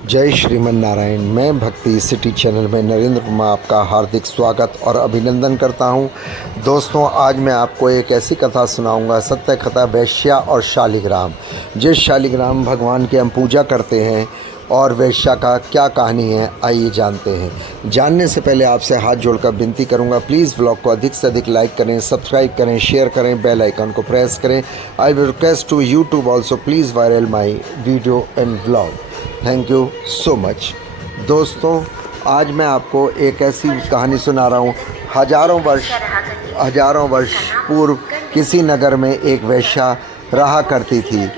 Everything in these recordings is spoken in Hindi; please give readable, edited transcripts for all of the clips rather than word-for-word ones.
जय श्रीमन नारायण। मैं भक्ति सिटी चैनल में नरेंद्र वर्मा आपका हार्दिक स्वागत और अभिनंदन करता हूं। दोस्तों, आज मैं आपको एक ऐसी कथा सुनाऊंगा, सत्य कथा वेश्या और शालिग्राम। जिस शालिग्राम भगवान की हम पूजा करते हैं और वेश्या का क्या कहानी है, आइए जानते हैं। जानने से पहले आपसे हाथ जोड़कर विनती करूंगा, प्लीज़ व्लॉग को अधिक से अधिक लाइक करें, सब्सक्राइब करें, शेयर करें, बेल आइकन को प्रेस करें। I will request to YouTube also please viral my video and vlog. Thank you so much. दोस्तों, आज मैं आपको एक ऐसी कहानी सुना रहा हूँ। हजारों वर्ष पूर्व किसी नगर में एक वेश्या रहा करती थी,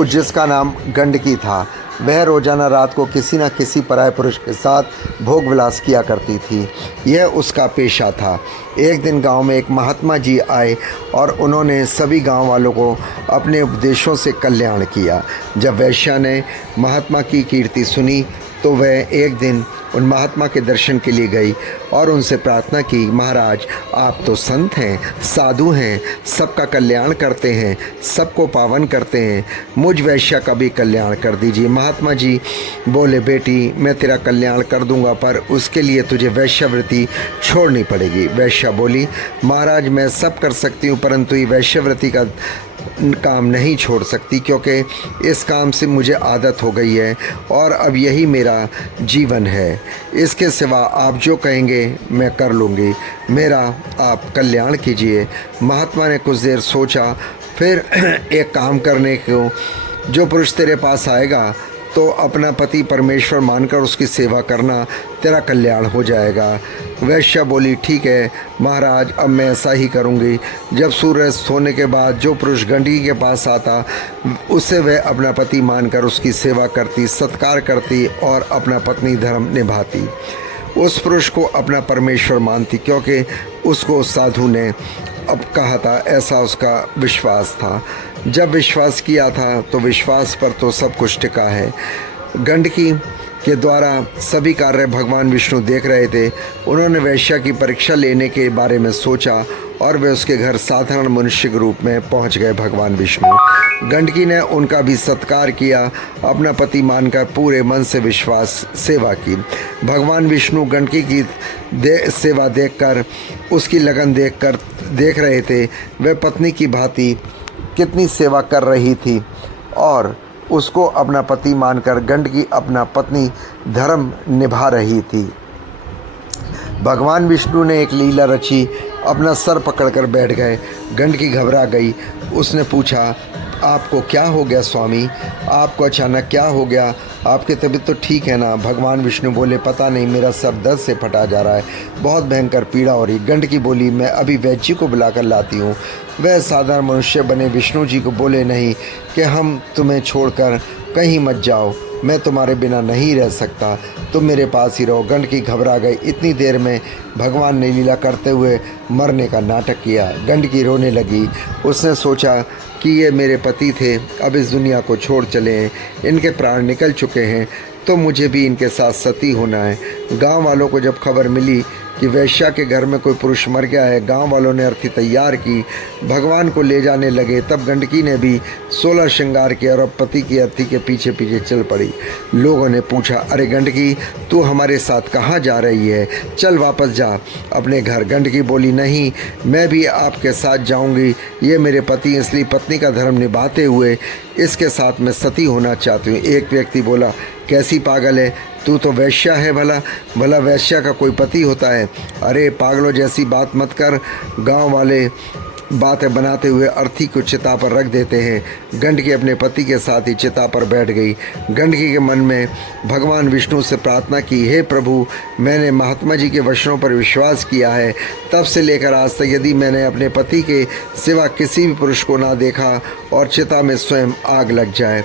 जिसका नाम गंडकी था। वह रोजाना रात को किसी न किसी पराये पुरुष के साथ भोग विलास किया करती थी। यह उसका पेशा था। एक दिन गांव में एक महात्मा जी आए और उन्होंने सभी गांव वालों को अपने उपदेशों से कल्याण किया। जब वेश्या ने महात्मा की कीर्ति सुनी तो वह एक दिन उन महात्मा के दर्शन के लिए गई और उनसे प्रार्थना की, महाराज, आप तो संत हैं, साधु हैं, सबका कल्याण करते हैं, सबको पावन करते हैं, मुझ वैश्या का भी कल्याण कर दीजिए। महात्मा जी बोले, बेटी, मैं तेरा कल्याण कर दूंगा, पर उसके लिए तुझे वैश्यावृत्ति छोड़नी पड़ेगी। वैश्या बोली, महाराज, मैं सब कर सकती हूँ, परंतु ये वैश्यावृत्ति का काम नहीं छोड़ सकती, क्योंकि इस काम से मुझे आदत हो गई है और अब यही मेरा जीवन है। इसके सिवा आप जो कहेंगे मैं कर लूँगी, मेरा आप कल्याण कीजिए। महात्मा ने कुछ देर सोचा, फिर एक काम करने को, जो पुरुष तेरे पास आएगा तो अपना पति परमेश्वर मानकर उसकी सेवा करना, तेरा कल्याण हो जाएगा। वैश्या बोली, ठीक है महाराज, अब मैं ऐसा ही करूँगी। जब सूर्य सोने के बाद जो पुरुष गंडकी के पास आता, उससे वह अपना पति मानकर उसकी सेवा करती, सत्कार करती और अपना पत्नी धर्म निभाती। उस पुरुष को अपना परमेश्वर मानती, क्योंकि उसको साधु ने अब कहा था, ऐसा उसका विश्वास था। जब विश्वास किया था तो विश्वास पर तो सब कुछ टिका है। गंडकी के द्वारा सभी कार्य भगवान विष्णु देख रहे थे। उन्होंने वैश्या की परीक्षा लेने के बारे में सोचा और वे उसके घर साधारण मनुष्य के रूप में पहुंच गए। भगवान विष्णु, गंडकी ने उनका भी सत्कार किया, अपना पति मानकर पूरे मन से विश्वास सेवा की। भगवान विष्णु गंडकी की सेवा देखकर, उसकी लगन देख रहे थे। वह पत्नी की भांति कितनी सेवा कर रही थी और उसको अपना पति मानकर गंडकी अपना पत्नी धर्म निभा रही थी। भगवान विष्णु ने एक लीला रची, अपना सर पकड़कर बैठ गए। गंडकी घबरा गई। उसने पूछा, आपको क्या हो गया स्वामी? आपको अचानक क्या हो गया? आपकी तबीयत तो ठीक है ना? भगवान विष्णु बोले, पता नहीं, मेरा सर दर्द से फटा जा रहा है, बहुत भयंकर पीड़ा हो रही। गंडकी बोली, मैं अभी वैद्य जी को बुलाकर लाती हूँ। वह साधारण मनुष्य बने विष्णु जी को बोले, नहीं, कि हम तुम्हें छोड़कर कहीं मत जाओ, मैं तुम्हारे बिना नहीं रह सकता, तुम मेरे पास ही रहो। गंडकी घबरा गई। इतनी देर में भगवान ने लीला करते हुए मरने का नाटक किया। गंडकी रोने लगी। उसने सोचा कि ये मेरे पति थे, अब इस दुनिया को छोड़ चले हैं, इनके प्राण निकल चुके हैं, तो मुझे भी इनके साथ सती होना है। गांव वालों को जब खबर मिली कि वैश्या के घर में कोई पुरुष मर गया है, गांव वालों ने अर्थी तैयार की, भगवान को ले जाने लगे। तब गंडकी ने भी 16 श्रृंगार किया और पति की अर्थी के पीछे पीछे चल पड़ी। लोगों ने पूछा, अरे गंडकी, तू हमारे साथ कहाँ जा रही है? चल वापस जा अपने घर। गंडकी बोली, नहीं, मैं भी आपके साथ जाऊंगी। ये मेरे पति, इसलिए पत्नी का धर्म निभाते हुए इसके साथ मैं सती होना चाहती हूँ। एक व्यक्ति बोला, कैसी पागल है तू, तो वैश्या है, भला वैश्या का कोई पति होता है? अरे पागलों जैसी बात मत कर। गांव वाले बातें बनाते हुए अर्थी को चिता पर रख देते हैं। गंडकी अपने पति के साथ ही चिता पर बैठ गई। गंडकी के मन में भगवान विष्णु से प्रार्थना की, हे प्रभु, मैंने महात्मा जी के वचनों पर विश्वास किया है। तब से लेकर आज तक यदि मैंने अपने पति के सिवा किसी भी पुरुष को ना देखा और चिता में स्वयं आग लग जाए।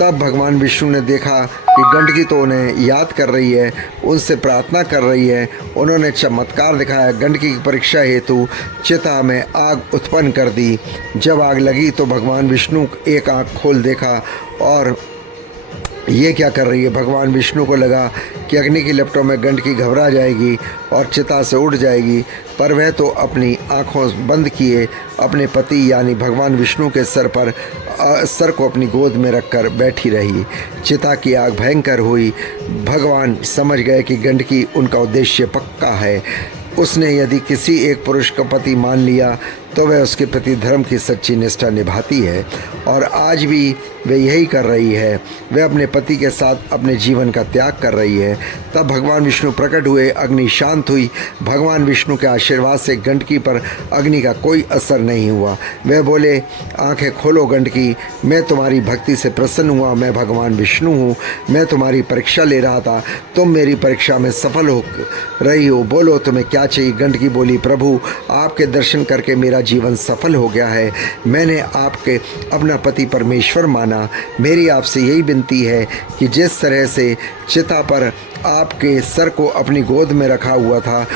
तब भगवान विष्णु ने देखा कि गंडकी तो उन्हें याद कर रही है, उनसे प्रार्थना कर रही है। उन्होंने चमत्कार दिखाया, गंडकी की परीक्षा हेतु चिता में आग उत्पन्न कर दी। जब आग लगी तो भगवान विष्णु एक आँख खोल देखा और ये क्या कर रही है। भगवान विष्णु को लगा कि अग्नि की लपटों में गंडकी घबरा जाएगी और चिता से उड़ जाएगी, पर वह तो अपनी आँखों बंद किए अपने पति यानी भगवान विष्णु के सर पर सर को अपनी गोद में रखकर बैठी रही। चिता की आग भयंकर हुई। भगवान समझ गए कि गंडकी उनका उद्देश्य पक्का है। उसने यदि किसी एक पुरुष का पति मान लिया तो वह उसके प्रति धर्म की सच्ची निष्ठा निभाती है, और आज भी वह यही कर रही है। वह अपने पति के साथ अपने जीवन का त्याग कर रही है। तब भगवान विष्णु प्रकट हुए, अग्नि शांत हुई। भगवान विष्णु के आशीर्वाद से गंडकी पर अग्नि का कोई असर नहीं हुआ। वह बोले, आंखें खोलो गंडकी, मैं तुम्हारी भक्ति से प्रसन्न हुआ। मैं भगवान विष्णु हूँ। मैं तुम्हारी परीक्षा ले रहा था, तुम मेरी परीक्षा में सफल हो रही हो। बोलो तुम्हें क्या चाहिए। गंडकी बोली, प्रभु आपके दर्शन करके मेरा जीवन सफल हो गया है। मैंने आपके अपना पति परमेश्वर माना। मेरी आपसे यही विनती है कि जिस तरह से चिता पर आपके सर को अपनी गोद में रखा हुआ था,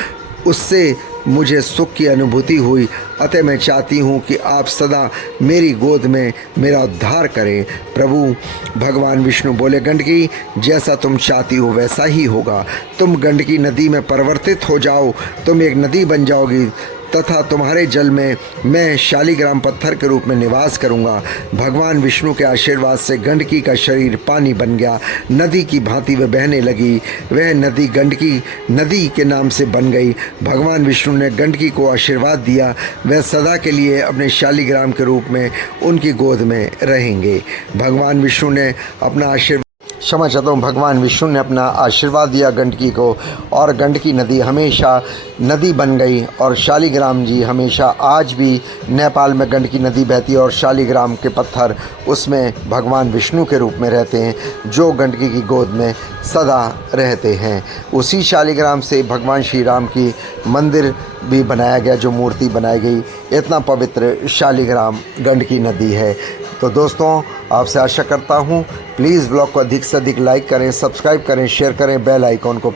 उससे मुझे सुख की अनुभूति हुई। अतः मैं चाहती हूँ कि आप सदा मेरी गोद में मेरा उद्धार करें। प्रभु भगवान विष्णु बोले, गंडकी जैसा तुम चाहती हो वैसा ही होगा। तुम गंडकी नदी में परिवर्तित हो जाओ, तुम एक नदी बन जाओगी तथा तुम्हारे जल में मैं शालिग्राम पत्थर के रूप में निवास करूंगा। भगवान विष्णु के आशीर्वाद से गंडकी का शरीर पानी बन गया। नदी की भांति वह बहने लगी। वह नदी गंडकी नदी के नाम से बन गई। भगवान विष्णु ने गंडकी को आशीर्वाद दिया। वह सदा के लिए अपने शालिग्राम के रूप में उनकी गोद में रहेंगे। भगवान विष्णु ने अपना आशीर्वाद क्षमा चाहता हूँ भगवान विष्णु ने अपना आशीर्वाद दिया गंडकी को, और गंडकी नदी हमेशा नदी बन गई। और शालिग्राम जी हमेशा आज भी नेपाल में गंडकी नदी बहती है, और शालिग्राम के पत्थर उसमें भगवान विष्णु के रूप में रहते हैं, जो गंडकी की गोद में सदा रहते हैं। उसी शालिग्राम से भगवान श्री राम की मंदिर भी बनाया गया, जो मूर्ति बनाई गई। इतना पवित्र शालिग्राम गंडकी नदी है। तो दोस्तों, आपसे आशा करता हूँ प्लीज़ ब्लॉग को अधिक से अधिक लाइक करें, सब्सक्राइब करें, शेयर करें, बेल आइकॉन को